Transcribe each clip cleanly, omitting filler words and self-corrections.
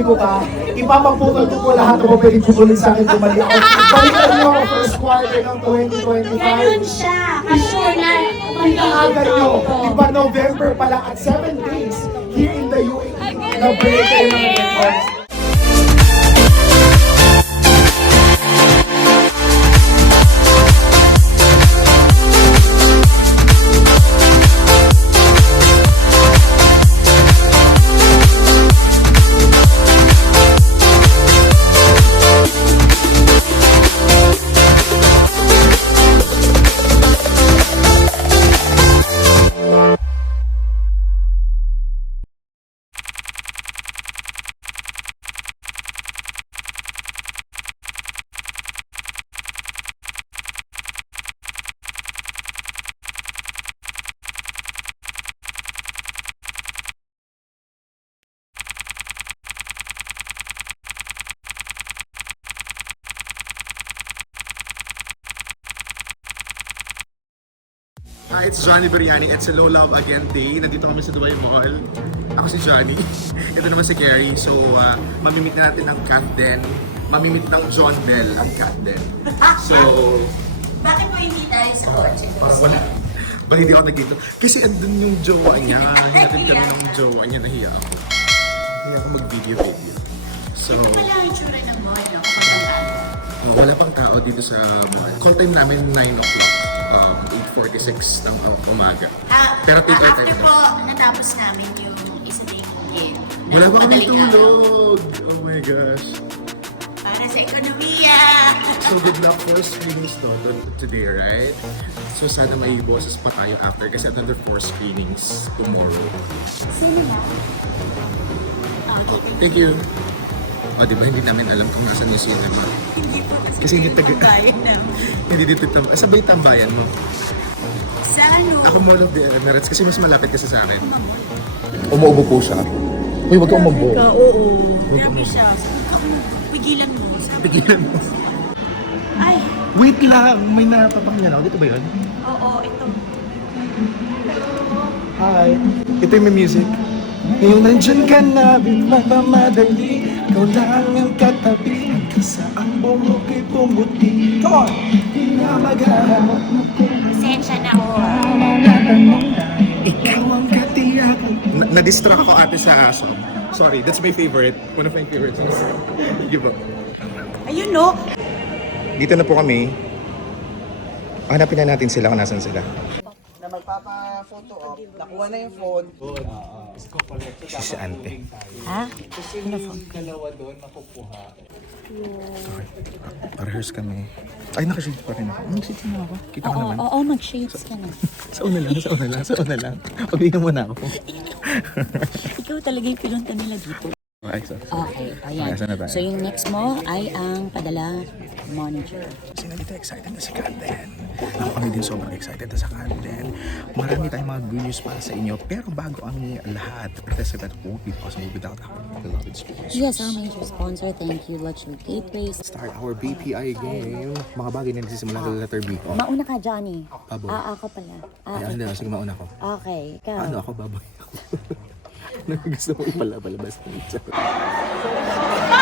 ko ka, ipapaputol ko po lahat ng mga pwedeng putulin sa akin kung mali ako. Balikan niyo ako first quarter ng 2025. Ganun siya. Sure na. Pinaagan niyo, iba November pa lang at 7 days here in the UAE. Na-break kayo ng records. Hi, it's Johnny Biryani. It's a Low Love Again Day. Nandito kami sa Dubai Mall. Ako si Johnny. Ito naman si Carrie. So, mamimit na natin ang Kat Den. Mamimit ng John Bell ang Kat Den. So, Bakit mo hindi tayo sa kotse? parang wala. Ba hindi ako nagdito? Kasi andun yung jowa niya. Hinatid kami ng jowa niya. Nahiya ako. Nahiya ako mag-video. So, Wala ang itsura ng mall, no? Kapag wala pang tao dito sa mall. Call time namin 9 o'clock. 8:46 ng umaga. Pero take out after tayo. po, natapos namin yung isa ding game. Wala pa kami Madaling araw. tulog! Oh my gosh. Para sa ekonomiya. So good luck for screenings today, right? So sana may boses pa tayo after kasi another 4 screenings tomorrow. Sino ba? Okay. Thank you! O, di ba hindi namin alam kung nasan yung cinema? Hindi po Kasi hindi taga... bayan namin. Hindi dito tambayan. Sabay tambayan mo. Sa ano? Ako Mall of the Emirates kasi mas malapit kasi sa akin. Umuubo po siya. Uy, wag ka umubo. Oo. Grabe siya. Ako, pigilan mo. Pigilan mo. Ay! Wait lang! May napapakinggan ako. Dito ba yun? Oo, ito. Hi. Ito yung may music. Ngayon nandyan ka na, magmamadali. Ikaw lang ang katabi. Sa ang buhok ay pumuti. Come on! Di na maghahanap mo kung Pasensya na ako. ikaw ang katiyak. Na-distract ako ate sa aso. Sorry, that's my favorite. One of my favorite songs. Give up. Ayun, no? Dito na po kami. Hanapin na natin sila kung nasan sila. na magpapa-photo op, nakuha na yung phone. Si ante. Ha? Ano phone? Dalawa doon makukuha. Para-rehearse kami. Ay, nakashade pa rin ako. Mag-shade na ako. Kita ko naman. Oo, mag-shades ka na. Sa una lang. Pag-inom mo na ako. Ikaw talaga yung pinunta nila dito. Ay, sorry. Okay, ayan. Okay, saan na tayo? So yung next mo ay ang padala manager. Kasi nandito excited na si Kanden. Ako kami din sobrang excited na sa Kanden. Marami tayong mga good news para sa inyo. Pero bago ang lahat, Professor Beto won't be possible without our beloved sponsors. Yes, our major sponsor. Thank you, Luxury Gateways. Start our BPI game. Mga bagay na nagsisimula sa letter B. Oh. Mauna ka, Johnny. Baboy. Ako pala. Ay, ano, sige mauna ko. Okay, ikaw. Ano ako, baboy ako. Gusto mo ipalabas na.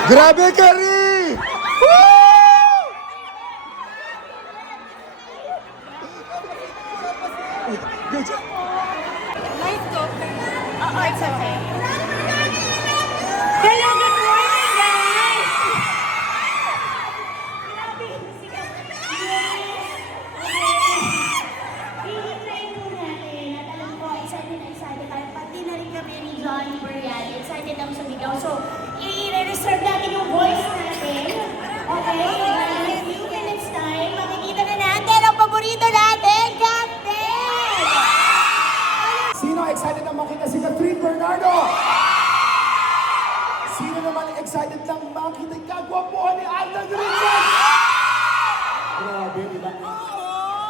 Grabe, Kari! Let's go. Oo, it's okay. Hello, good morning, guys! Hihintayin po natin at alam ko, excited tayo. Pati na rin kami ni Johnny Biryani. Excited ako sumigaw. So, i-reserve natin yung voice natin. Okay? In a few minutes time, makikita na natin ang paborito natin, Captain! Sino excited na makita si Catherine Bernardo? Sino naman excited lang makita yung kagwapuhan ni Alden Richard? Grabe, di ba?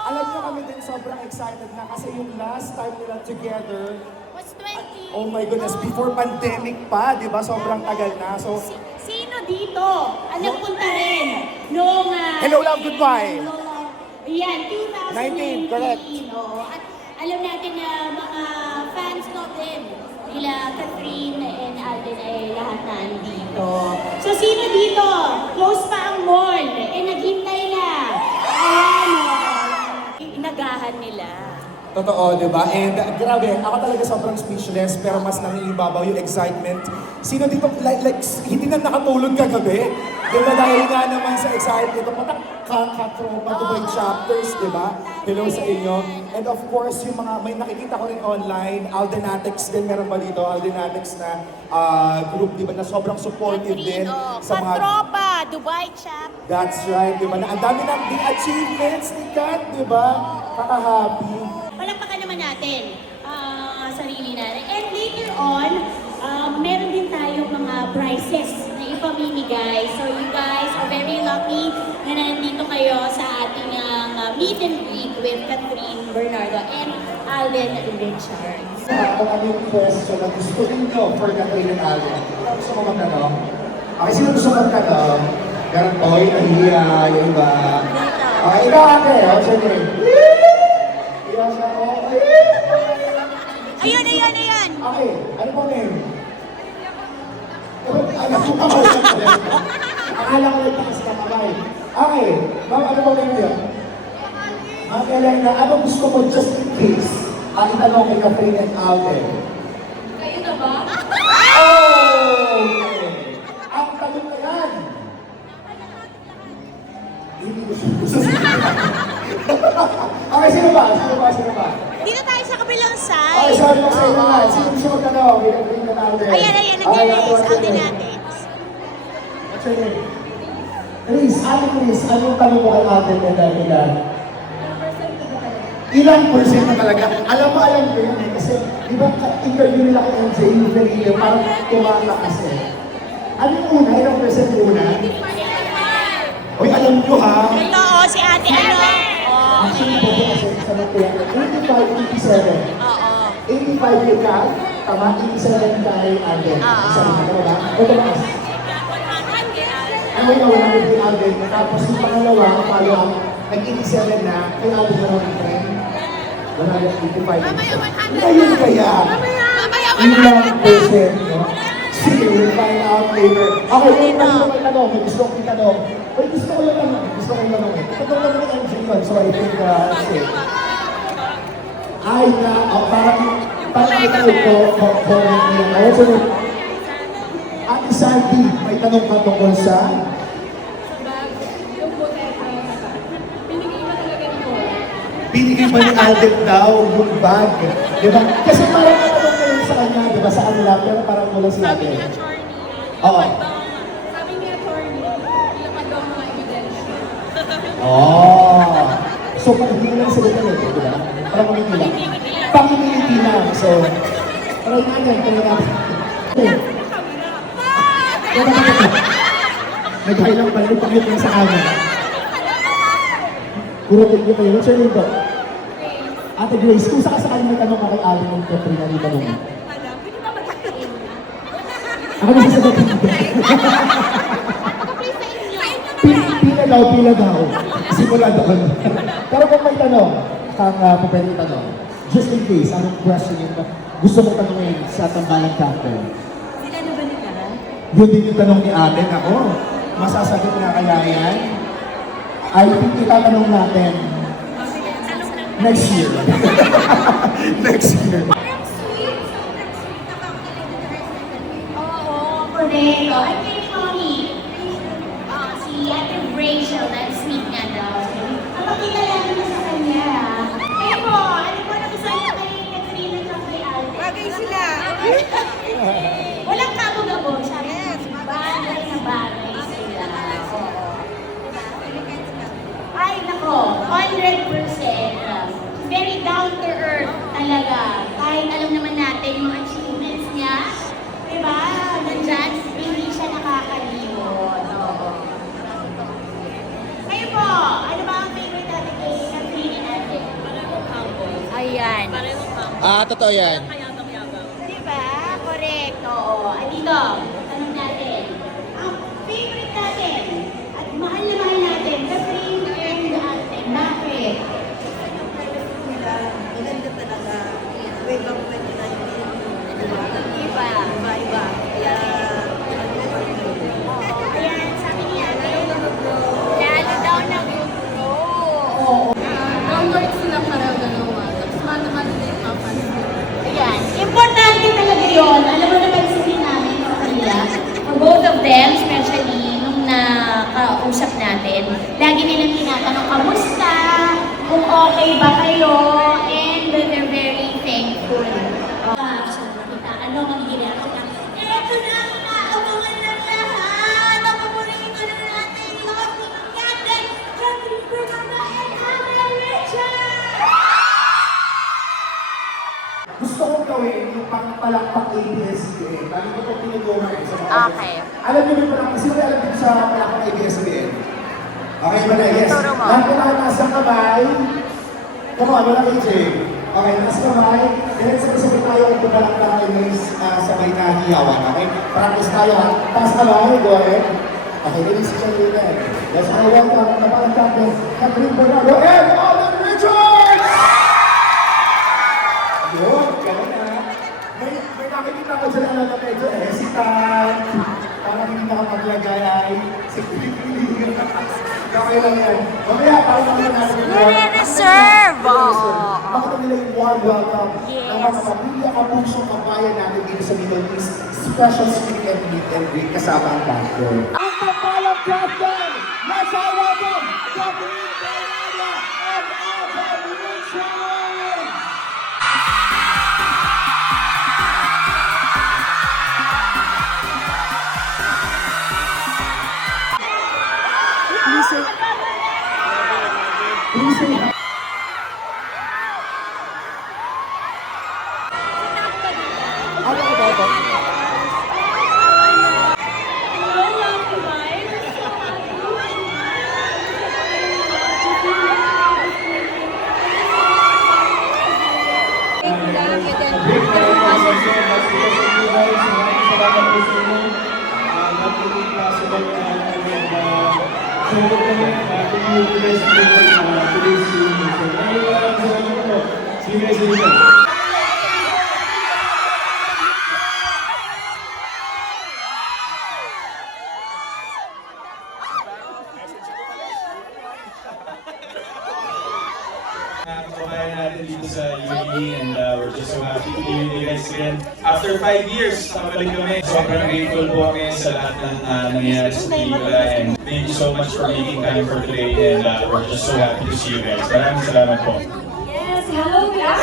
Alam niyo kami din sobrang excited na kasi yung last time nila together, Was 20. oh my goodness, before pandemic pa, di ba? Sobrang tagal na. So, Sino dito ang nagpunta rin noong... Hello, Love, Goodbye. Yan, 19, 2019. correct. Oo. At alam natin na mga fans ko din nila Catherine and Alden ay lahat nandito. So sino dito? Close pa ang mall. Naghintay na. Ayan o. Inagahan nila. Totoo, di ba? And grabe, ako talaga sobrang speechless pero mas nangingibabaw yung excitement. Sino dito, like hindi na nakatulog kagabi? Di ba? Dahil nga naman sa excitement, ito patak katropa Dubai chapters, di ba? Hello sa inyo. And of course, yung mga, may nakikita ko rin online, Aldenatics din, meron ba dito? Aldenatics na group, di ba? Na sobrang supportive din sa mga... Katropa, Dubai Chap. That's right, di ba? Na ang dami ng the achievements ni Kat, di ba? Kaka-happy. Palakpakan naman natin sarili natin. And later on, meron din tayong mga prizes na ipamimigay. So you guys are very lucky na nandito kayo sa ating meet and greet with Catherine Bernardo and Alden Richards. Kung ano yung question na gusto ninyo for Catherine and Alden? Gusto mo magtanong? Okay, sino gusto magtanong? Meron toy, nahihiya, yung iba. Okay, ikaw ate, o sige. Iya siya, okay. Ayun! Okay, ano po name? Ano po kamay? Akala ko lang takas na kamay. Okay, ma'am, ano po name niyo? Ma'am Elena, ano gusto mo just in case? Itanong kay Catherine and Alden. Kayo na ba? Oh! Ang tanong na yan! Hindi ko gusto Okay, sino ba? Dito tayo sa kabilang Okay, side. sabi ko sa inyo na. Sino gusto magtanong? Kay Catherine and Alden. Ayan, nag-raise. Alden natin. What's your name? Chris, anong tanong mo kay Alden and Alden? Ilang percent na talaga? Alam ko yun eh. Kasi, di ba, interview nila kay MJ, yung video, parang tumala kasi. Ano yung una? Ilang percent yung una? Uy, alam nyo ha? Ito, si ate ano? Actually, po kasi sa mga 85, 87. Oo. 85 yung ka, tama, 87 kay Alden. Isa rin na ba? O tumakas? Ano yung wala kay Alden? Tapos yung pangalawa, follow-up, nag-87 na, kay Alden na ng friend. 185. Ngayon kaya, ilang percent, no? Sige, we'll find out later. Okay, may tanong, may gusto kong itanong. Wait, gusto ko yung tanong. Ito naman yung MJ yun, so I think, say. Ay na, parang ito ko niya. Ay, so, Ate Sandy, may tanong ka tungkol sa? Binigay ba ni Alden daw yung bag? Di ba? Kasi parang natanong ko yun sa kanya, di ba? Sa kanila, pero parang wala si Ate. Oo. Sabi ni attorney, ilapad daw mga ebidensya. Oh. So, parang hindi lang sila talaga, di ba? Parang kumikila. Pangingiliti na. So, parang natin, kaya natin. Nag-high lang pala, pangit lang sa kanan. Puro tigil kayo. What's your name po? Ate Grace, kung sakasakali may tanong ka kay Alden ng Catherine, ano yung tanong mo? Ako na sasagutin ko. Pila daw. Simula doon. Pero kung may tanong, kang pwede tanong, just in case, anong question yung gusto mong tanongin sa tambalang Catherine? Sila na ba nila? Yun din yung tanong ni Ate. Ako, masasagot na kaya yan? I think itatanong natin next year. Next year. Oo, correct. I think, Mommy, si Ate Rachel, that's sweet nga daw. Napakita lang na sa kanya. Kayo po, ano po na gusto niyo kay Catherine at kay Alden? Bagay sila. Walang kabog-abo siya. Bagay na bagay sila. Ay, nako, 100%. Very down to earth talaga. Kahit alam naman natin yung mga achievements niya, diba? Nandyan, hindi siya nakakalimot. Oo. Kayo po, ano ba ang favorite natin kay Catherine and Alden? Ayan. Totoo yan. Diba? Correct. Oo. Dito, tanong natin. Ang favorite natin at mahal na mahal natin, Catherine and Alden. Bakit? Maganda talaga. Way back when nila yung kausap natin. Lagi nilang tinatanong, kamusta? Kung okay ba kayo? And they're very thankful. Ano magiging reaction? Eto na nga, abangan ng lahat! Paborito na natin yung Captain Catherine Bernardo and Aaron Richard! Gusto kong gawin yung pangpalakpak ABS-CBN. Lagi ko itong pinagawa sa mga Okay. Alam niyo ba palakpak? Sino alam niyo sa palakpak ABS-CBN? Okay ba na? Yes. Lahat ko nakataas ang kamay. Come on, wala kayo, Jay. Okay, taas kamay. Then sabay-sabay tayo kung pumalakpak sabay na hiyawan. Okay? Practice tayo ha. Taas kamay. Go ahead. Okay, ladies and gentlemen. Let's all welcome ang kapalakpak ng Catherine Bernardo and Aaron Richards! Yun, ganun na. May nakikita ko dyan na medyo hesitant. Parang hindi nakapaglagay. Sigpili-pili. Okay lang yan. Mamaya, parang naman natin. Nire-reserve! Bakit nila yung warm welcome Yes. ng mga pamilya, kapusong kabayan natin dito sa Middle East. Special speak and meet and greet kasama ang doctor. Ang kapalang captain! Nasa welcome! Catherine Bernardo and Aaron Richards! Please say ano ko ba ito? See you guys later. Kabayan natin dito sa UAE and we're just so happy to be with you guys again. After 5 years, nakabalik kami. Sobrang grateful po kami sa lahat ng nangyayari sa pelikula and thank you so much for making time for today and we're just so happy to see you guys. Maraming salamat po. Yes, hello guys!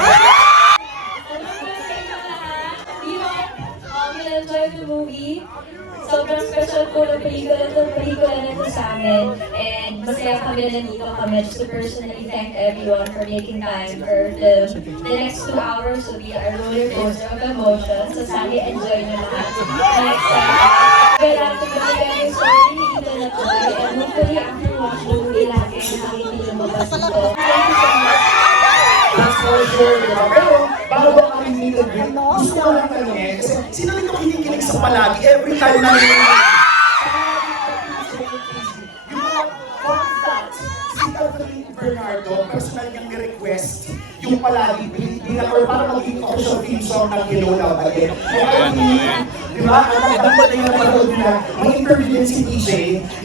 Hello sa inyo lahat. We hope you'll enjoy the movie. Sobrang special po na pelikula na ito sa amin. And masaya kami na nandito kami just to personally thank everyone for making time for the next 2 hours will be a roller coaster of emotions. So sana enjoy nyo lahat. Next time. Kaya natin magiging yung story ni Ethan at Joy. And hopefully after watching the movie lagi nakakita yung mabas dito. Thank you so much. That's for sure, di ba? Pero, bago kami meet and greet, gusto ko lang tanongin, kasi sino rin yung kinikilig sa palagi every time na yung fun fact, si Catherine Bernardo, personal niyang ni-request yung palagi, bilang or para maging official theme song ng Hello Love Again. Di ba? Ang dapat na yung napanood nila, may interview din si TJ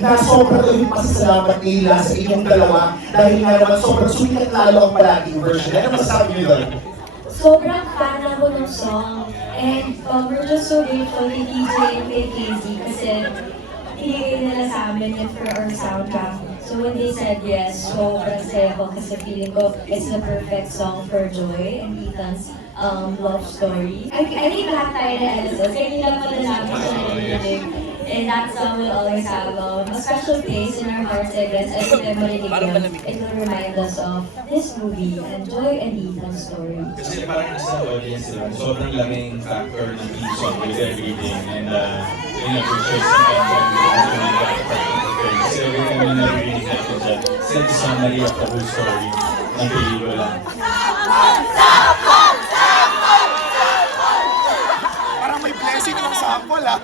na sobrang yung pasasalamat nila sa inyong dalawa dahil nga naman sobrang sumikat lalo ang palaging version. Ano masasabi niyo doon? Sobrang fan ako ng song. And we're just so grateful kay DJ and kay Casey kasi hinigay nila sa amin yun for our soundtrack. So when they said yes, sobrang saya ko kasi feeling ko it's the perfect song for Joy and Ethan's love story. I think lahat tayo na episodes, kaya hindi lang pala namin siya narinig. And that song will always have a special place in our hearts, I guess. Every time marinig yan, it will remind us of this movie and Joy and Ethan's story. Kasi parang nasa audience sila, sobrang laming factor ng theme song with everything and yun ang pictures ng kasi every time na narinig natin siya, set to summary of the whole story ng pelikula. Parang may blessing ng sample ah.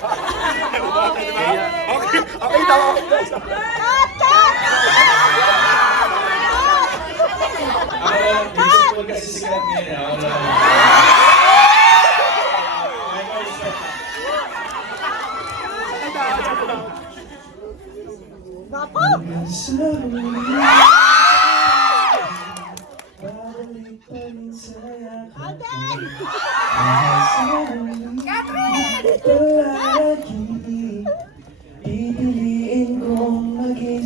Okay, okay, tama. Ako, kasi sikat ngayon ako. Pipiliin kong maging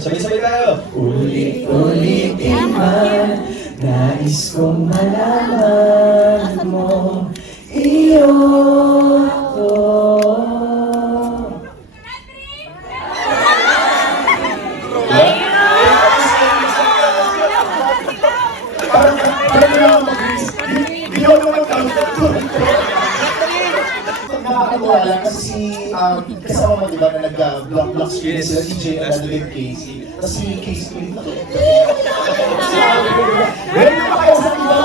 sabay-sabay tayo. Ulit-ulitin man, nais kong malaman mo, iyo ko. Nakakatawa lang kasi kasama mo diba na nag-block screen sila DJ at din Casey. Tapos si Casey ulit na ready na ba kayo sa iba?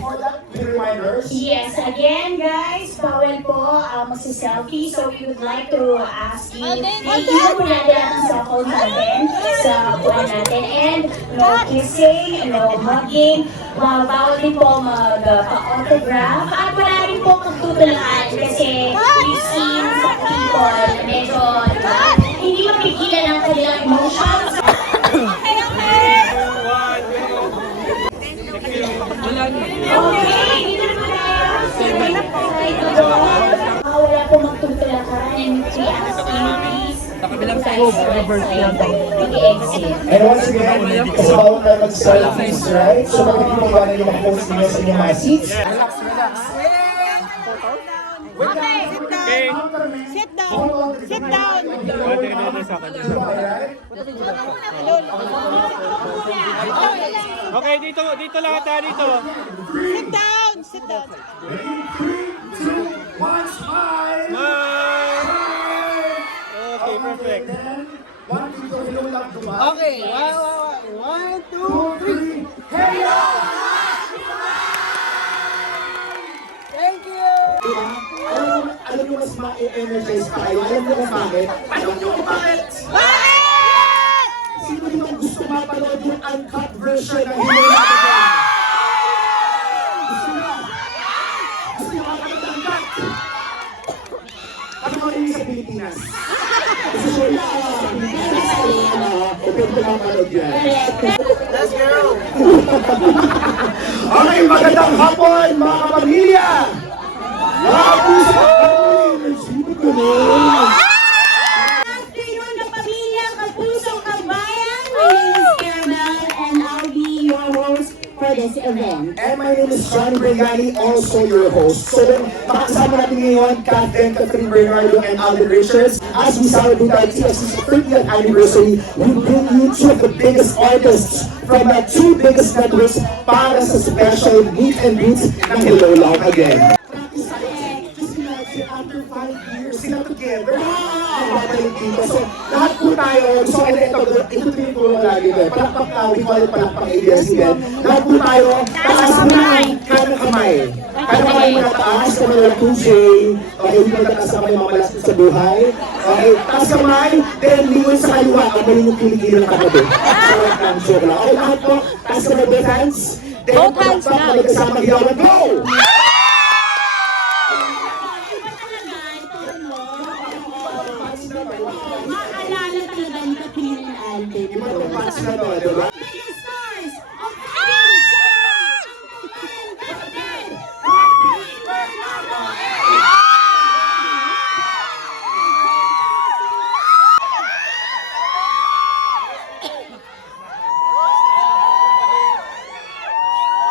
For that, the reminders. Yes, again guys, bawal po magsiselfie. So we would like to ask you, iiwan po natin ang cellphone natin sa buwan natin. And no kissing, no hugging, bawal din po mag-autograph. At wala rin po magtutulakan kasi we've seen some people na medyo hindi mapigilan ang kanilang emotions. Okay, dito na po tayo. Wala po magtutulakan and we ask you please mag-exit. And once again, kasi bawal tayo mag-selfies, right? So magpapagawa yung mga posts ninyo sa inyong mga seats. Relax, relax. Sit down. Sit down. Okay, dito lahat dito. Sit down. Sit down. 3, 2, 1, smile! Smile! Okay, perfect. One, two, three, hello, love, Dubai. Okay. 1, 2, 3. Hey, yo! Thank you. Alam nyo mas ma-energize tayo. Alam nyo kung bakit? Alam nyo kung bakit? Sino dito gusto mapanood yung uncut version ng Hello, Love, Dubai? Gusto nyo? Gusto nyo mapanood ang uncut? Ano rin sa Pilipinas? Kasi sure na, Pilipinas open ko lang manood yan. Let's go. Okay, magandang hapon mga kapamilya! Mga kapuso! Sino ko nun? Afternoon, kapamilya, kapusong kabayan. My name is Caramel and I'll be your host for this event. And my name is Johnny Brignani, also your host. So then, makakasama natin ngayon, Catherine, Catherine Bernardo, and Alden Richards. As we celebrate our TFC's 30th anniversary, we bring you two of the biggest artists from the two biggest networks para sa special meet and greets ng Hello Love Again. Just imagine, after 5 years, sila together. Babalik dito. So, lahat po tayo, so ito tinuturo lagi ko. Palakpak na, we call it palakpak ABS-CBN. Lahat po tayo, taas muna, kanang kamay. Kanang kamay muna taas, kamay lang 2J. Okay, hindi mo taas kamay mamalas sa buhay. Okay, taas kamay, then lingon sa kaliwa, ang mali yung kilikili ng katabi. So, joke lang. Okay, lahat po, taas kamay both hands. Then, palakpak, magkasama hiyawan, go! Maalala talaga ni Catherine and Alden. Iba itong fans na to, di ba? Mga stars of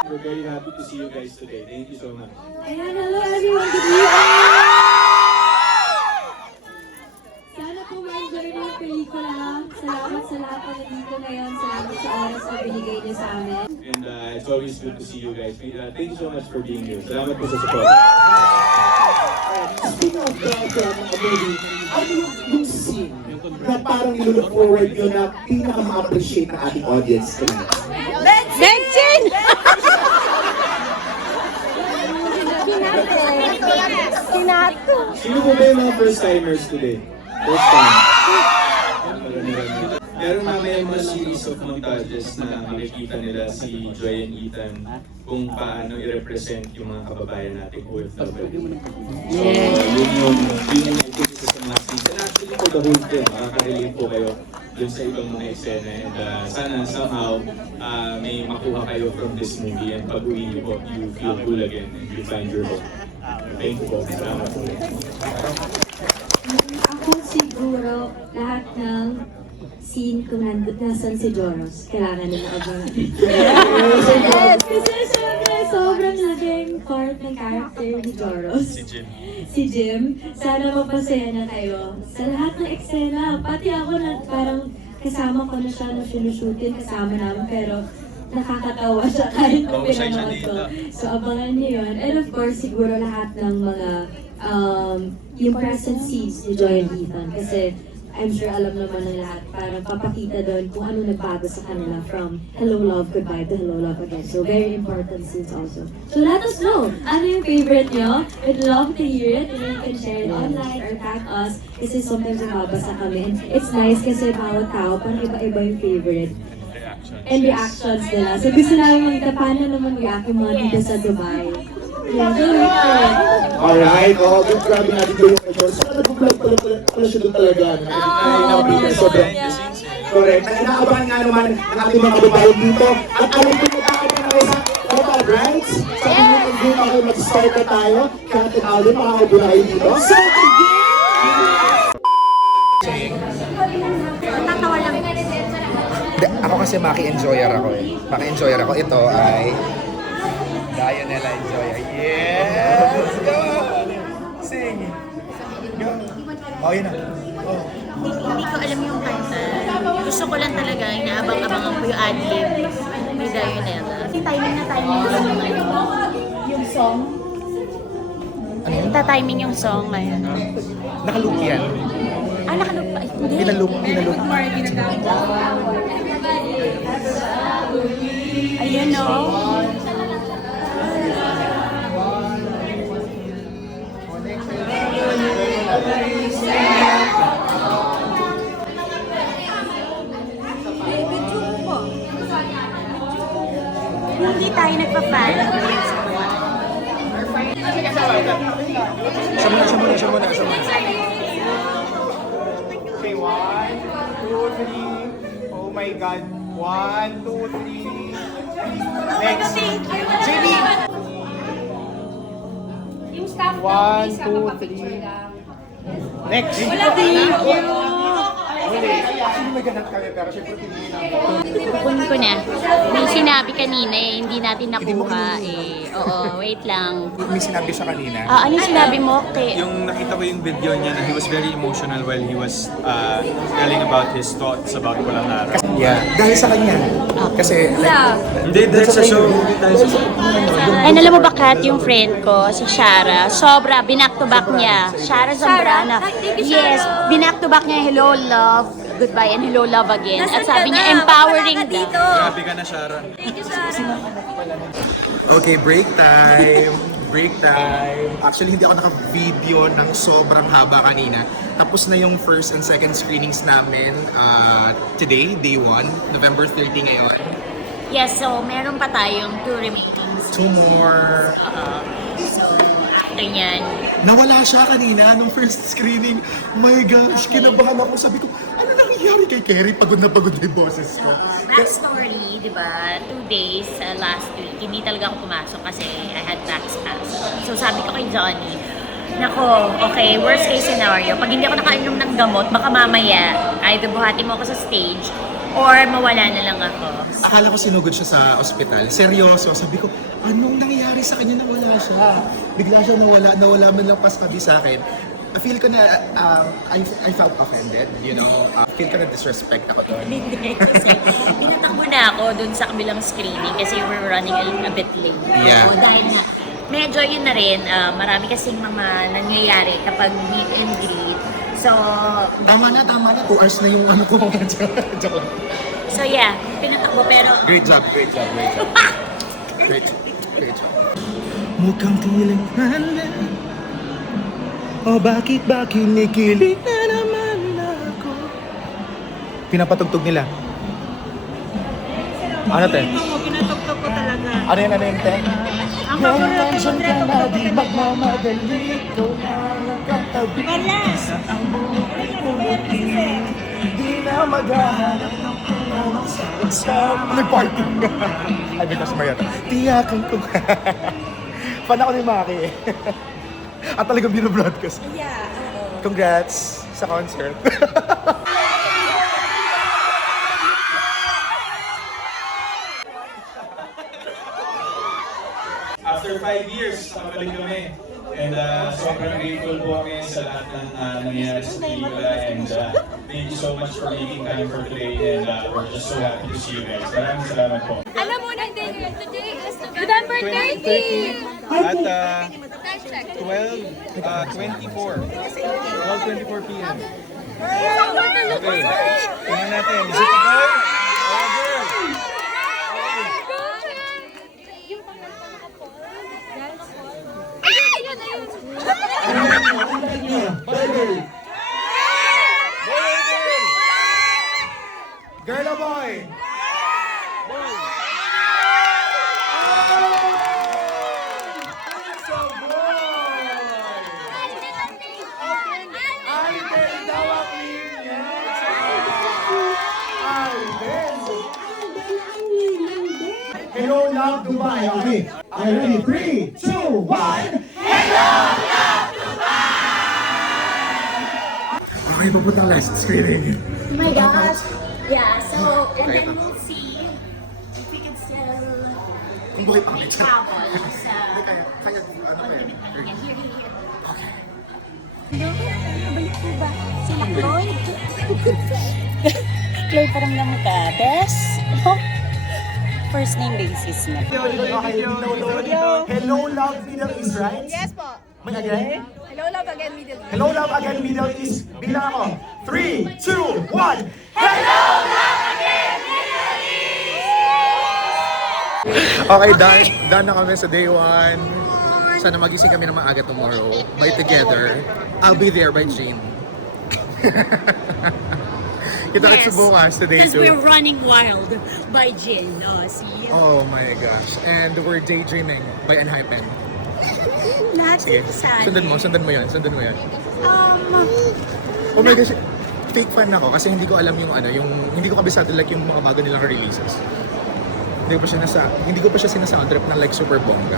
We're very happy to see you guys today. Thank you so much. Ayan, hello everyone. Good evening. Sana po ma-enjoy niyo yung pelikula. Salamat sa lahat na nandito ngayon. Salamat sa oras na binigay niyo sa amin. And it's always good to see you guys. Thank you so much for being here. Salamat po sa support. Speaking of mga movie, ano yung scene na parang nilook forward nyo na pinaka-ma-appreciate ng ating audience tonight? Benching! Sino po ba yung mga first timers today? First time. Meron mamaya mga series of montages na makikita nila si Joy and Ethan kung paano i-represent yung mga kababayan nating OFW. So, yun yung isa sa mga scenes. And actually for the whole film, makaka-relate po kayo dun sa ibang mga eksena. And sana somehow may makuha kayo from this movie and pag-uwi niyo po, you feel cool again and you find your home. Thank you po. Salamat po. Ako siguro lahat ng scene kung nasan si Joros. Kailangan nila abangan. Yes! Kasi syempre, sobrang laking part ng character ni Joros. Si Jim. Sana mapasaya na kayo sa lahat ng eksena. Pati ako na parang kasama ko na siya nung sinushootin, kasama namin, pero nakakatawa siya kahit na pinanood ko. So abangan niyo yun. And of course, siguro lahat ng mga yung present scenes ni Joy and Ethan. Kasi I'm sure alam naman ng lahat, parang papakita doon kung ano nagbago sa kanila from Hello Love Goodbye to Hello Love Again. So very important scenes also. So let us know, ano yung favorite nyo? We'd love to hear it. And you can share it online or tag us. Kasi sometimes nababasa kami. And it's nice kasi bawat tao, parang iba-iba yung favorite. And reactions nila. So gusto namin makita paano naman react yung mga dito sa Dubai. Yeah, so Alright, grabe natin ko yung medyo. So, nag-vlog pala siya doon talaga. Correct. Inaabangan nga naman ng ating mga kababayan dito. At alam ko nag-aabang na kayo sa Total Brands. Sabi nyo mag-game ako, mag-start na tayo. Kaya natin Alden, makakaubo na kayo dito. So, Ako kasi maki-enjoyer ako eh. Maki-enjoyer ako. Ito ay Dianella Enjoyer. Yes! Let's go! Sing! Go! Oh, yun na. Oh. Hindi ko alam yung kanta. Gusto ko lang talaga, inaabang-abangan ko yung ad-lib ni Dianella. Timing na timing yung song. Timing yung song ngayon. Nakaloop yan. Nakaloop pa. Hindi. Pinaloop. Ayun, no? Hindi tayo nagpa-fan. Siya muna. Okay, 1, 2, 3. Oh my God. 1, 2, 3. Next. JB! Yung staff 1, 2, 3. Next. Actually, may ganap kami, pero syempre pinili namin. Kunin ko na. May sinabi kanina eh, hindi natin nakuha eh. Oo, wait lang. May sinabi siya kanina. Ano yung sinabi mo? Yung nakita ko yung video niya na he was very emotional while he was telling about his thoughts about Polangara. Yeah. Dahil sa kanya. Kasi, Hindi, dahil sa show. And alam mo ba, Kat, yung friend ko, si Shara, sobra, binak-to-back niya. Shara Zambrana. Yes, binak-to-back niya, Hello Love, Goodbye, and Hello Love Again. At sabi niya, empowering daw. Grabe ka na, Sharon. okay, break time. Actually, hindi ako naka-video ng sobrang haba kanina. Tapos na yung first and second screenings namin today, day 1, November 30 ngayon. Yes, so meron pa tayong 2 remaining. 2 more. So, after yan, Nawala siya kanina nung first screening. My gosh, kinabahan ako. Sabi ko, ano nangyayari kay Kerry? Pagod na yung boses ko. backstory, di ba? 2 days last week, hindi talaga ako pumasok kasi I had back spasm. So sabi ko kay Johnny, nako, okay, worst case scenario, pag hindi ako nakainom ng gamot, baka mamaya, either buhati mo ako sa stage, or mawala na lang ako. Akala ko sinugod siya sa ospital. Seryoso. Sabi ko, anong nangyayari sa kanya? Nawala siya. Bigla siya nawala man lang pasabi sa akin. I feel ko na, I felt offended, you know. Feel ko na disrespect ako doon. Hindi, kasi pinatakbo na ako dun sa kabilang screening kasi we're running a bit late. Yeah. So, dahil nga, medyo yun na rin, marami kasing mga nangyayari kapag meet and greet. So, Tama na. 2 hours na yung ano ko. Joke lang. so yeah, pinatakbo pero Great job. Mukhang tiling o bakit ba kinikilig na naman ako? Pinapatugtog nila. Ano te? Pinatugtog ko talaga. Ano yun te? Ang paborito ko Di magmamadali, ikaw ang katabi. Balas! Ang buhay pumuti, di na maghahanap ng kumawang sa nag-party nga. Ay, because Mariata. Tiyakin ko. Fan ako ni Maki eh. At talagang binobroadcast. Yeah, oo. Congrats sa concert. 5 years, nakabalik kami. And sobrang grateful po kami sa lahat ng nangyayari sa pelikula. And thank you so much for making time for today. And we're just so happy to see you guys. Maraming salamat po. Alam mo na din, today is November 30! At 12:24 p.m. Okay. Tingnan natin. Is it a boy or a girl? Girl or boy? Alden daw ang linya. Alden. Hello, love, Dubai. Okay. Are you ready? 3, 2, 1. Okay, papunta last screening. Oh my gosh! Yeah, so, and then we'll see if we can still Kung buhay pa kami. travel sa... Kaya, ano ba yun? Here. Balik po ba? Sila Chloe? Chloe parang lang ka. Bes? First name basis na. Okay, hello, love, Middle East, right? Yes po. May again? Hello, love again, Middle East. Hello, love, again, Middle East. Bilang ako. 3, 2, 1. Okay, done na kami sa day 1. Sana magising kami ng maaga tomorrow. By together. I'll be there by Jane. Kita-kits bukas sa day 2. Because we're running wild by Jin. Oh, see? Oh my gosh. And we're daydreaming by Enhypen. Natin sa... Sundan mo yun. Oh my gosh. Fake fan ako kasi hindi ko alam yung hindi ko kabisado like yung mga bago nilang releases. Hindi ko pa siya sinasoundtrap na like super bongga.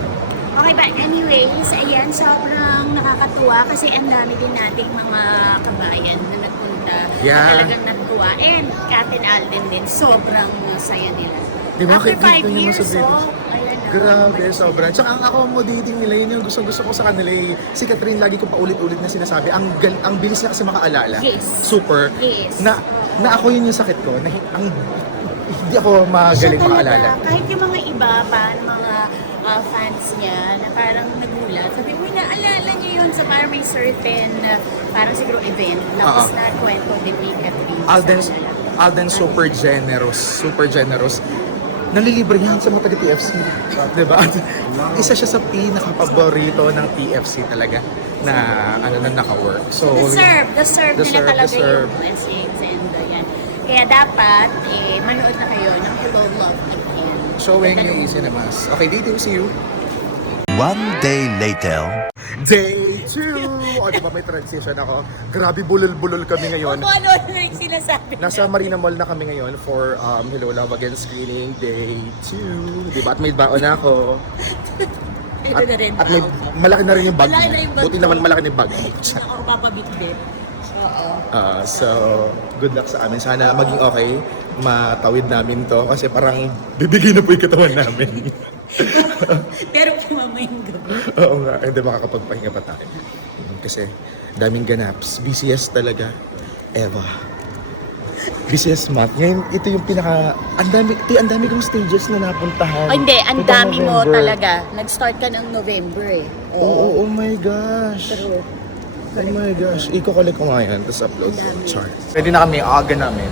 Okay ba? Anyways, ayan, sobrang nakakatuwa kasi ang dami din nating mga kabayan na nagpunta. Yeah. Talagang natuwa. And Kat and Alden din, sobrang saya nila. Diba? After Kaya 5 naman years, sa video. ayan na. Grabe, sobra. Tsaka ang accommodating nila, yun yung gusto ko sa kanila. Si Catherine, lagi ko paulit-ulit na sinasabi, ang bilis niya kasi makaalala. Yes. Super. Yes. Na ako yun yung sakit ko. Hindi ako magaling Siya talaga, makaalala. kahit yung mga iba pa, mga fans niya, na parang nagulat. Sabi mo, naalala niyo yun sa parang may certain, parang siguro event, tapos na kwento din ni Catherine. Alden super generous. Nalilibre yan sa mga taga-TFC. Diba? Isa siya sa pinaka-paborito ng TFC talaga na naka-work. So, Deserve nila talaga yung blessings and yan. Kaya dapat, manood na kayo ng Hello Love Again. showing yung Easy Namas. Okay, dito see you. One day later. Day 2! O, diba may transition ako? Grabe, bulol-bulol kami ngayon. Ano yung sinasabi? Nasa Marina Mall na kami ngayon for Hello Love Again screening day 2. Diba? At may baon na ako. Ito na rin. At may malaki na rin yung bag. Malaki na yung bag Buti ko. naman malaki na yung bag. Ako papabit-bit. Oo. So, good luck sa amin. Sana maging okay. Matawid namin to. Kasi parang bibigay na po yung katawan namin. Pero pumamayang gabi. Oo nga. Hindi makakapagpahinga pa tayo. Kasi daming ganaps. BCS talaga. Eva. BCS month. Ngayon, ito yung pinaka... Ang dami kong stages na napuntahan. Oh, hindi, ang Ito, dami mo November. talaga. Nag-start ka ng November eh. Oo, oh my gosh. True. Oh my gosh. Iko-collect ko nga yan, tapos upload. Char. Pwede na kami, aga namin.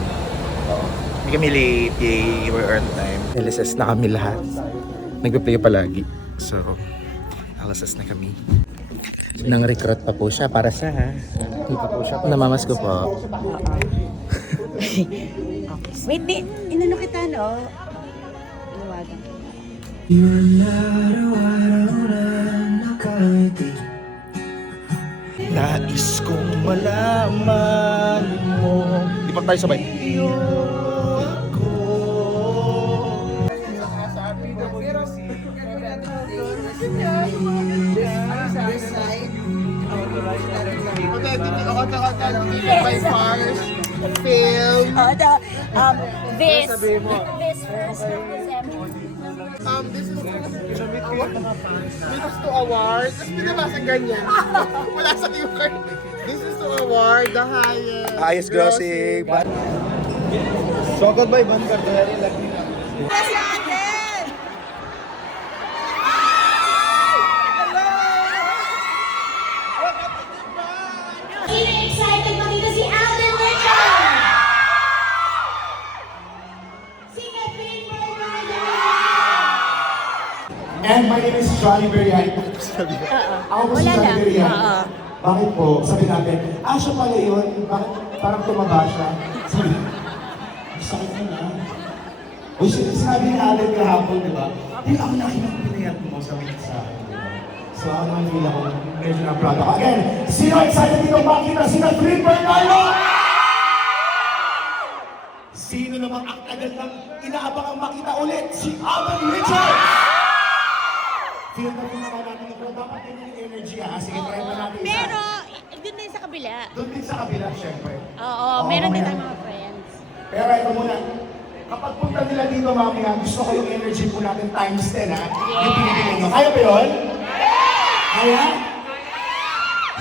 Hindi kami late, yay, we're on time. LSS na kami lahat. Nagpe-play palagi. So, LSS na kami. Nang recruit pa po siya para sa namamas ko po. Wait, inano kita, no? Inuwagan. Nais kong malaman mo. Di pa tayo sabay. By Mars, film. This first represent this is to award. Tapos pinabasa ganyan. Wala sa UK. This is to award the highest. Highest grossing. Sokod by Van Carderi. Sino excited makita si Alden Richard? Si Catherine Bernardo! And my name is Johnny Beriani. Ako po si Johnny Beriani. Bakit po? Sabi natin, siya pala yun. Bakit parang tumaba siya? Sabi, ang sakit na na. O sinabi ni Alden kahapon, di ba? Di ang laki ng pinayat mo sa mga sa akin. So ako naman feel ako, medyo na-proud ako. Again, sino excited dito makita si Catherine Bernardo? Sino namang ang tagal ng inaabang ang makita ulit? Si Alden Richard! Feel na rin naman natin yung dapat din yung energy ha. Sige, try mo natin isa. Pero, doon din sa kabila. Doon din sa kabila, syempre. Oo, meron din tayong mga friends. Pero ito muna, kapag punta nila dito mamaya, gusto ko yung energy po natin times 10 ha. Yung pinipili nyo. Kaya ba yun? Kaya?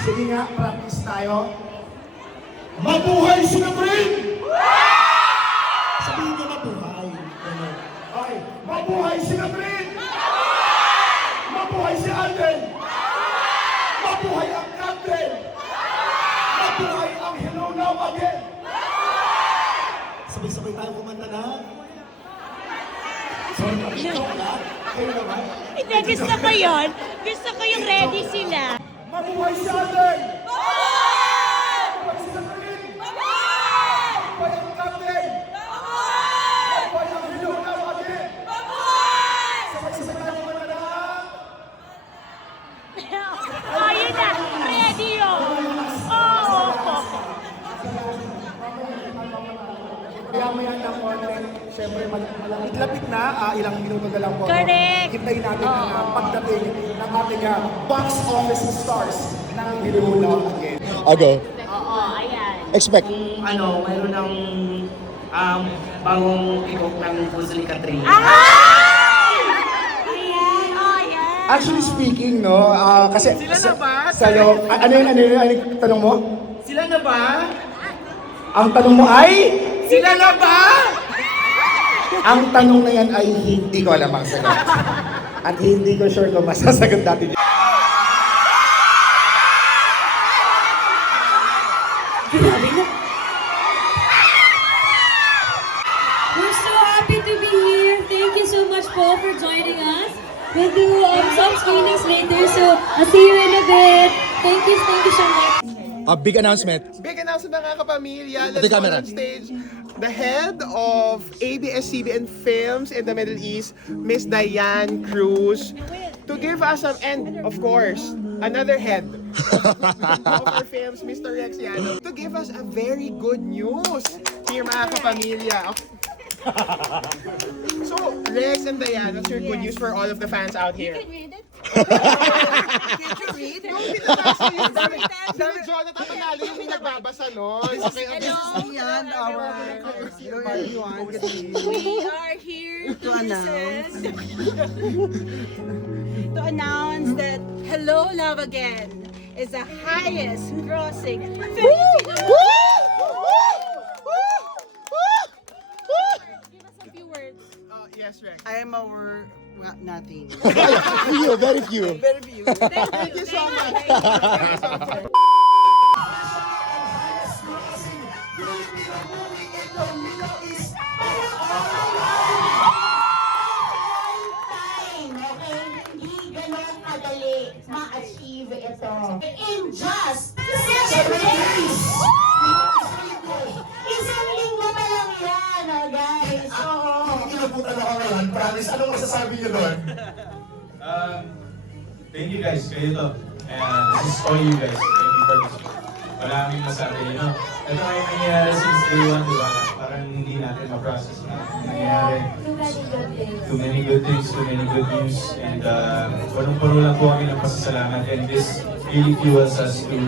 Sige nga, practice tayo. Mabuhay si Catherine! Sabihin nyo mabuhay. Ganun. Okay, mabuhay si Catherine! Mabuhay si Alden! Mabuhay ang Catherine! Mabuhay ang Hello Now Again! Sabay-sabay tayo kumanta na. Sorry, joke lang. Kayo naman. Hindi, gusto ko yun. Gusto ko yung ready sila. Mabuhay si Alden! Mabuhay si Catherine! Mabuhay ang Catherine! Mabuhay ang Hello Now Again! Sabay-sabay tayo kumanta na. Oh, yun na. Ready yun. Oo. Maya-maya ng konti, siyempre malapit na, ilang minuto na lang po. Correct. Hintayin natin ang Oo. pagdating ng ating box office stars ng Hello Now Again. Okay. Oo, ayan. Expect. Mayroon ng bagong ikok ng puso ni Catherine. Ayan! Oh, ayan. Actually speaking, no, kasi Sila na ba? ano yung tanong mo? Sila na ba? Ang tanong mo ay? Sila na ba? Ang tanong na yan ay hindi ko alam ang sagot. At hindi ko sure kung masasagot natin yun. We're so happy to be here. Thank you so much, Paul, for joining us. We'll do some screenings later, so I'll see you in a bit. Thank you so much. A big announcement. Big announcement mga kapamilya. Ate Let's go camera. on stage. The head of ABS-CBN Films in the Middle East, Miss Diane Cruz, to give us some, and of course, another head of our films, Mr. Rex Yano, to give us a very good news here mga kapamilya. So, Rex and Diane, what's your good news for all of the fans out here? Read it? Did you read? Yung pinabasa yun. Dami Jonathan Manalo yung nagbabasa nun. Okay, okay. Beyond our We are here to announce that Hello Love Again is the highest grossing Filipino movie. Give us a few words. Yes, Rex. I am our nothing. Few, very few. Very few. Thank you so much. Okay, hindi ganun kadali ma-achieve ito. In just 7 days! Isang linggo pa lang yan, guys. Oo. Kinabutan ako ngayon, promise. Anong masasabi niyo doon? Thank you guys, kayo to. And this is all you guys. Thank you for this. Maraming masabi, you know. Ito ay nangyayari since day one, di ba? Parang hindi natin ma-process na nangyayari. Too many good things, too many good news. And punong-puno lang po kami ng pasasalamat. And this really fuels us to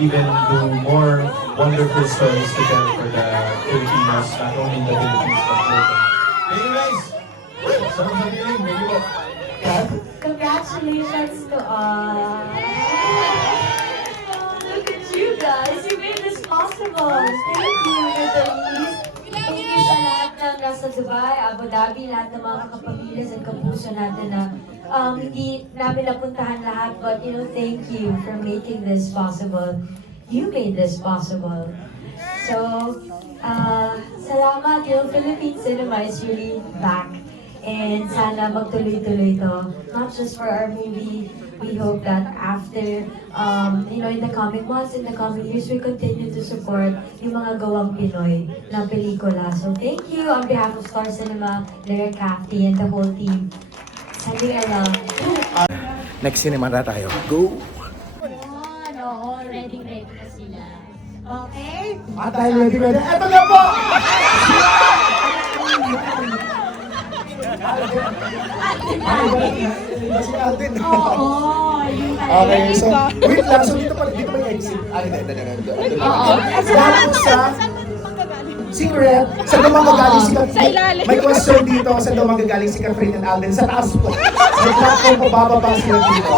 even do more wonderful stories to tell for the Filipinos, not only in the Philippines, but globally. Thank you guys! Congratulations to us. Look at you guys. You made this possible. Thank you, Denise. Thank you sa lahat ng nasa Dubai, Abu Dhabi, lahat ng mga kapamilya at kapuso natin na hindi namin napuntahan lahat. But, thank you for making this possible. You made this possible. So, salamat. Philippine cinema is really back. And sana magtuloy-tuloy to. Not just for our movie. We hope that after, in the coming months, in the coming years, we continue to support yung mga gawang Pinoy na pelikula. So thank you on behalf of Star Cinema, Derek Cathy, and the whole team. Sending a love. Next cinema na tayo. Go! Oo, ready na sila. Okay? At dahil ready. Eto na po! Si Alden. Oo, yung Okay, so, wait lang. So, dito pa yung exit. Hindi. Dahil sa secret, saan daw manggagaling si Catherine? May question dito, saan daw manggagaling si Catherine and Alden? Sa taas po. May platform po, bababa sila dito.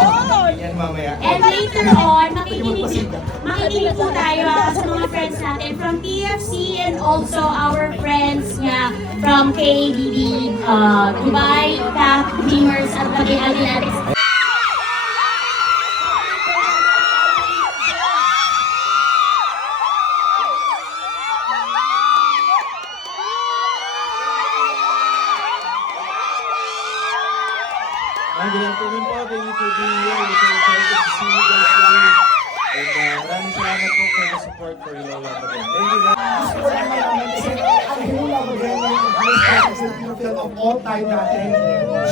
Yan mamaya. And later on, makikinig po tayo sa mga friends natin from TFC and also our friends nga from KBB, Dubai, CAF, Dreamers, at pati Adinatics. Good afternoon po. Thank you for being here. We're so excited to see you guys today. And maraming salamat po for the support for Hello Love Again. Thank you guys. Gusto ko lang malaman kasi ang Hello Love Again yung highest grossing Filipino film of all time natin.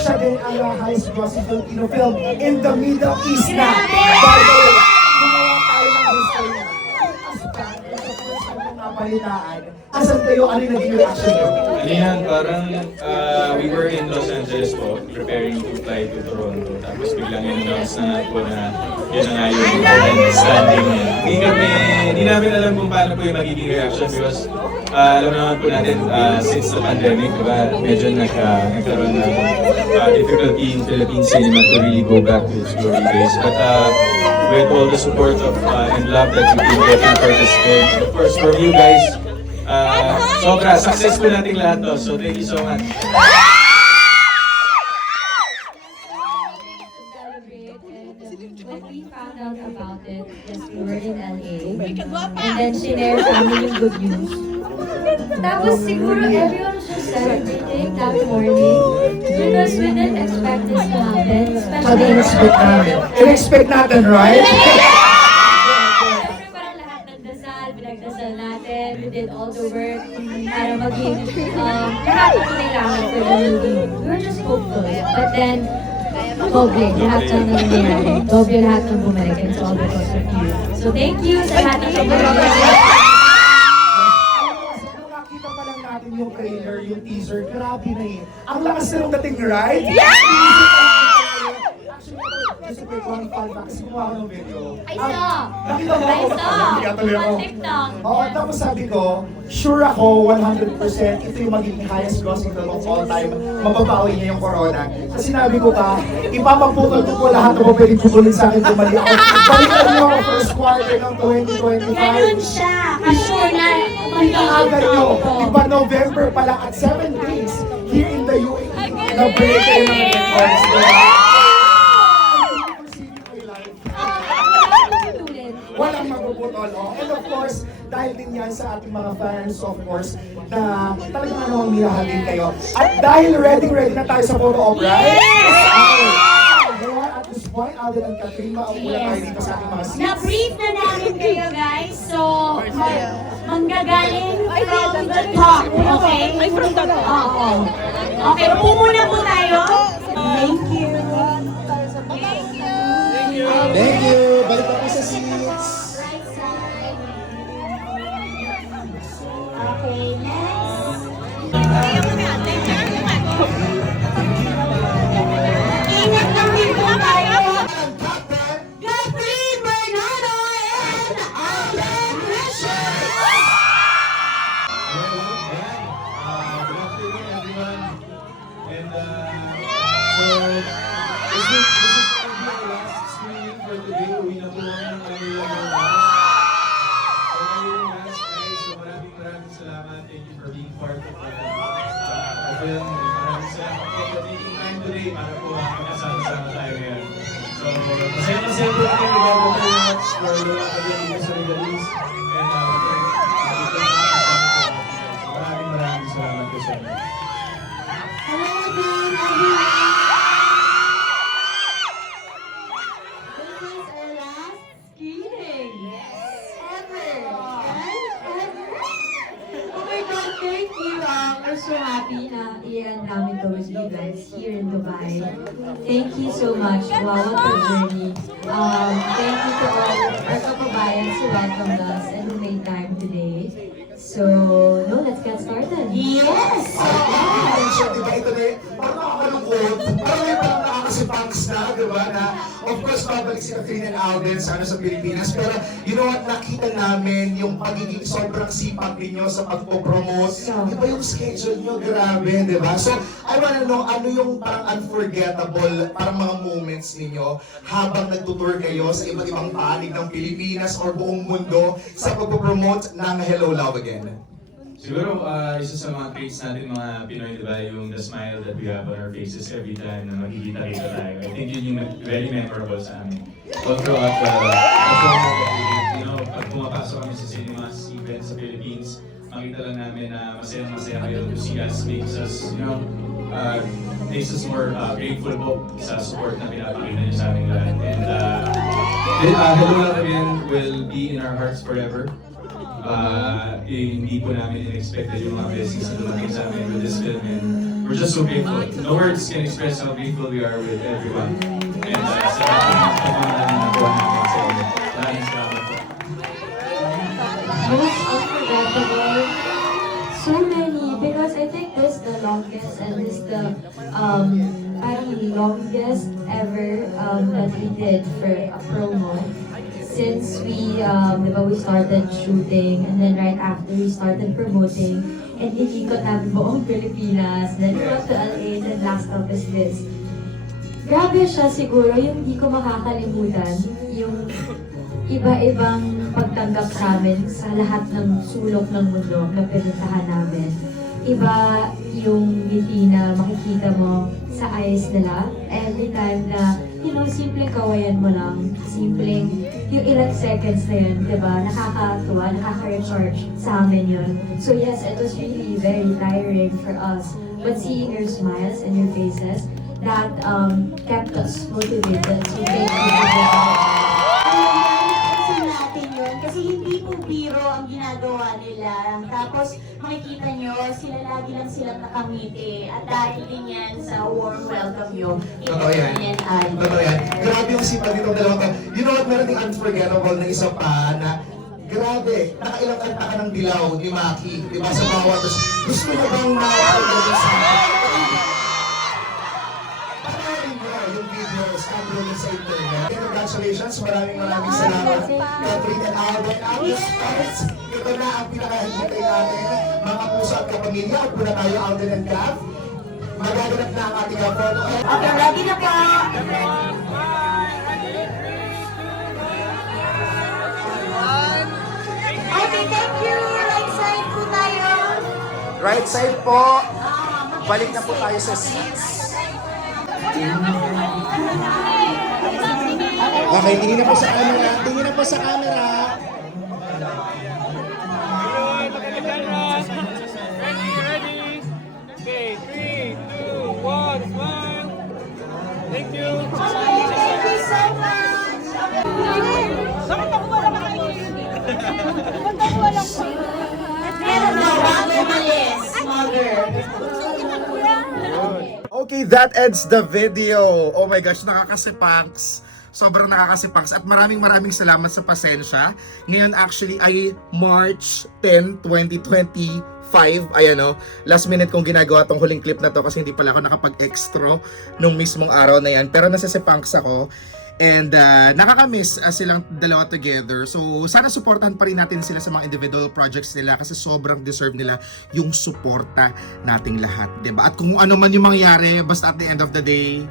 Siya din ang highest grossing Filipino film in the Middle East na. By the way, gumawa tayo ng history. Napalitaan. Asan kayo? Ano yung naging reaction nyo? Yan, parang we were in Los Angeles po, preparing to fly to Toronto. Tapos biglang in-announce na po na yun na nga yung standing niya. Hindi namin alam kung paano po yung magiging reaction because alam naman po natin since the pandemic, diba, medyo nagkaroon ng difficulty in Philippine cinema to really go back to its glory days. But with all the support of and love that we've been getting for this film, of course, from you guys, sobra, successful nating lahat to. So thank you so much. When we found out about it, yes, we were in LA. And then shinare namin yung good news. Tapos siguro everyone was just celebrating that morning because we didn't expect this to happen. Sabi in-expect natin. In-expect natin, right? Siyempre parang lahat ng dasal, pinagdasal natin, we did all the work para maging lahat ng kailangan for the movie. We were just hopeful. But then, doble, lahat ng nangyayari. Doble lahat ng bumalik and it's all because of you. So thank you sa lahat ng bumalik. Nakita pa lang natin yung trailer, yung teaser, grabe na eh. Ang lakas na nung dating, right? Actually, just a quick one fun fact, kasi gumawa ko ng video. I saw! Nakita mo ako? Hindi ka tuloy ako. On TikTok. Oo, tapos sabi ko, sure ako, 100% ito yung magiging highest grossing film of all time. Mababawi niya yung corona. Kasi sinabi ko ka, ipapaputol ko po lahat ng pwedeng putulin sa akin kung mali ako. Balikan niyo ako first quarter ng 2025. Ganun siya. Sure na Inaagal nyo, iba November pa lang at 7 days here in the UAE. Na-break kayo ng records. Walang magpuputol. Oh. And of course, dahil din yan sa ating mga fans, of course, na talagang ano, mirahalin kayo. At dahil ready na tayo sa photo op, right? Okay. Kaya at this point, Alden and Catherine, maumula tayo dito sa ating mga seats. Na-brief na namin kayo, guys. So, manggagaling from the top. Okay? From the top. Oo. Okay, upo muna po tayo. Thank you. Thank you! Balik ako sa seats. Right side. Okay, next. Ingat lang din po tayo. Catherine Bernardo and Alden Risher. Good afternoon, everyone. And maraming salamat. Thank you for being part of the film. Maraming salamat po for taking time today para po magkasama-sama tayo ngayon. So, masaya po kami. We love you very much for Lola Again dito sa Regalis. And maraming salamat po sa inyo. Hello again, everyone. This is our last screening. Ever. Ever. Oh my God, thank you. We're so happy na i-end namin those events here in Dubai. Thank you so much. Wow, what a journey. Thank you to all our kababayans who welcomed us and who made time today. So, no, let's get started. Yes! Diba ito na parang nakakalungkot, parang may parang nakakasipangs na, diba, na of course babalik sila Trin and Alden sa Pilipinas, pero you know what, nakita namin yung pagiging sobrang sipag ninyo sa pagpo-promote, iba yung schedule nyo, grabe, diba? So, I wanna know, ano yung parang unforgettable, parang mga moments ninyo habang nagtutour kayo sa iba't ibang panig ng Pilipinas or buong mundo sa pagpo-promote ng Hello Love Again? Siguro, isa sa mga traits natin mga Pinoy, di ba, yung the smile that we have on our faces every time na magkikita-kita tayo. I think yun yung very memorable sa amin. All throughout you know, pag pumapasok kami sa cinemas, events sa Philippines, makita lang namin na masaya-masaya kayo to see us, makes us, you know, makes us more grateful po sa support na pinapakita niyo sa aming lahat. And Hello Love Again will be in our hearts forever. Hindi po namin in-expected yung mga blessings na dumating sa amin with this film, and we're just so grateful. No words can express how grateful we are with everyone. And sa lahat ng pagmamahal na nakuha namin sa inyo. Maraming salamat po. Most unforgettable. So many, because I think this is the longest and this is the parang longest ever that we did for a promo. Since we started shooting, and then right after we started promoting, and inikot namin buong Pilipinas, then we went to LA, then last up is this. Grabe siya siguro, yung hindi ko makakalimutan, yung iba-ibang pagtanggap sa amin sa lahat ng sulok ng mundo na pinuntahan namin. Iba yung ngiti na makikita mo sa eyes nila every time na, you know, simpleng kawayan mo lang, simpleng yung ilang seconds na yun, diba? Nakakatuwa, nakaka-recharge sa amin yun. So yes, it was really very tiring for us. But seeing your smiles and your faces, that kept us motivated. So thank you for that. Alam natin yun kasi hindi po biro ang ginagawa nila. Tapos makikita nyo, sila lagi lang silang nakangiti. At dahil din yan sa warm welcome nyo. Totoo yan. Totoo yan. Grabe yung sipag nitong dalawang tao. You know what, meron ding unforgettable na isa pa na grabe, nakailang kanta ka ng dilaw ni Maki, di ba, sa bawat. Gusto niya bang makakagawin sa panoorin niyo yung videos na uploaded sa internet. Congratulations, maraming salamat. Catherine and Alden, our stars. Ito na ang pinakahintay natin. Mga puso at kapamilya, huwag po na tayo, Alden and Gav. Magaganap na ang ating photo. Okay, ready na po. Okay, thank you. Right side po tayo. Right side po. Balik na po tayo sa seats. Okay, tingin na po sa camera. Tingin na po sa camera. Okay, 3, 2, 1, smile. Thank you. Okay, thank you so much. Meron daw, bago umalis, mother. Okay, that ends the video. Oh my gosh, nakakasipangs. Sobrang nakakasipangs at maraming salamat sa pasensya. Ngayon actually ay March 10, 2025. Ayan o, last minute kong ginagawa tong huling clip na to kasi hindi pala ako nakapag-extra nung mismong araw na yan. Pero nasasipangs ako. And nakakamiss silang dalawa together. So sana supportahan pa rin natin sila sa mga individual projects nila kasi sobrang deserve nila yung suporta nating lahat, 'di ba? At kung ano man yung mangyari, basta at the end of the day,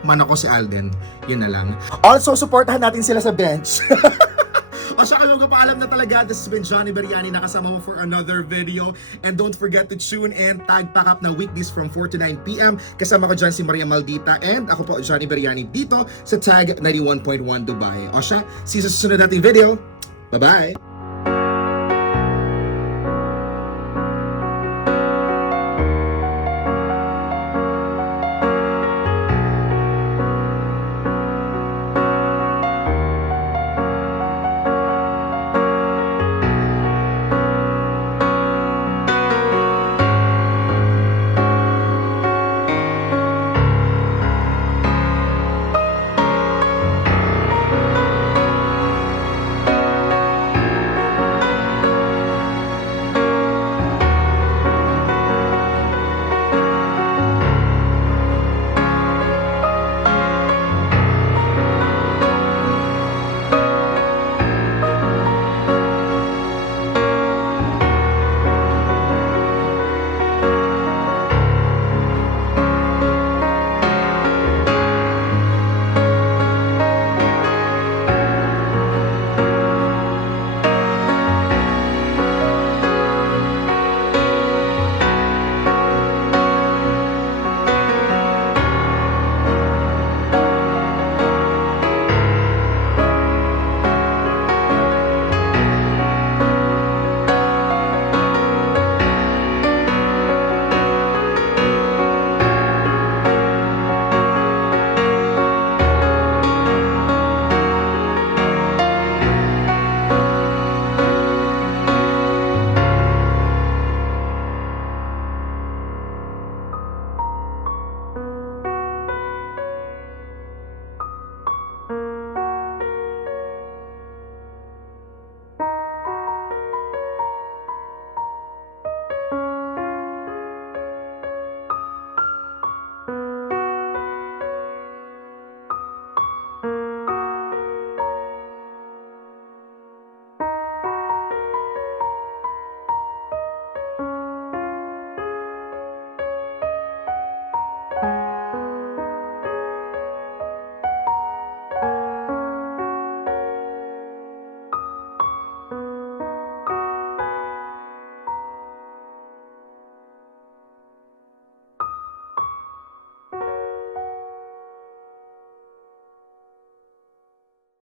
man ako si Alden. Yun na lang. Also, supportahan natin sila sa bench. O siya, kayo magpapaalam na talaga. This has been Johnny Beriani, nakasama mo for another video. And don't forget to tune in, tag pack up na weekdays from 4 to 9 p.m. Kasama ko dyan si Maria Maldita and ako po, Johnny Beriani, dito sa Tag 91.1 Dubai. O siya, see you sa susunod nating video. Bye-bye!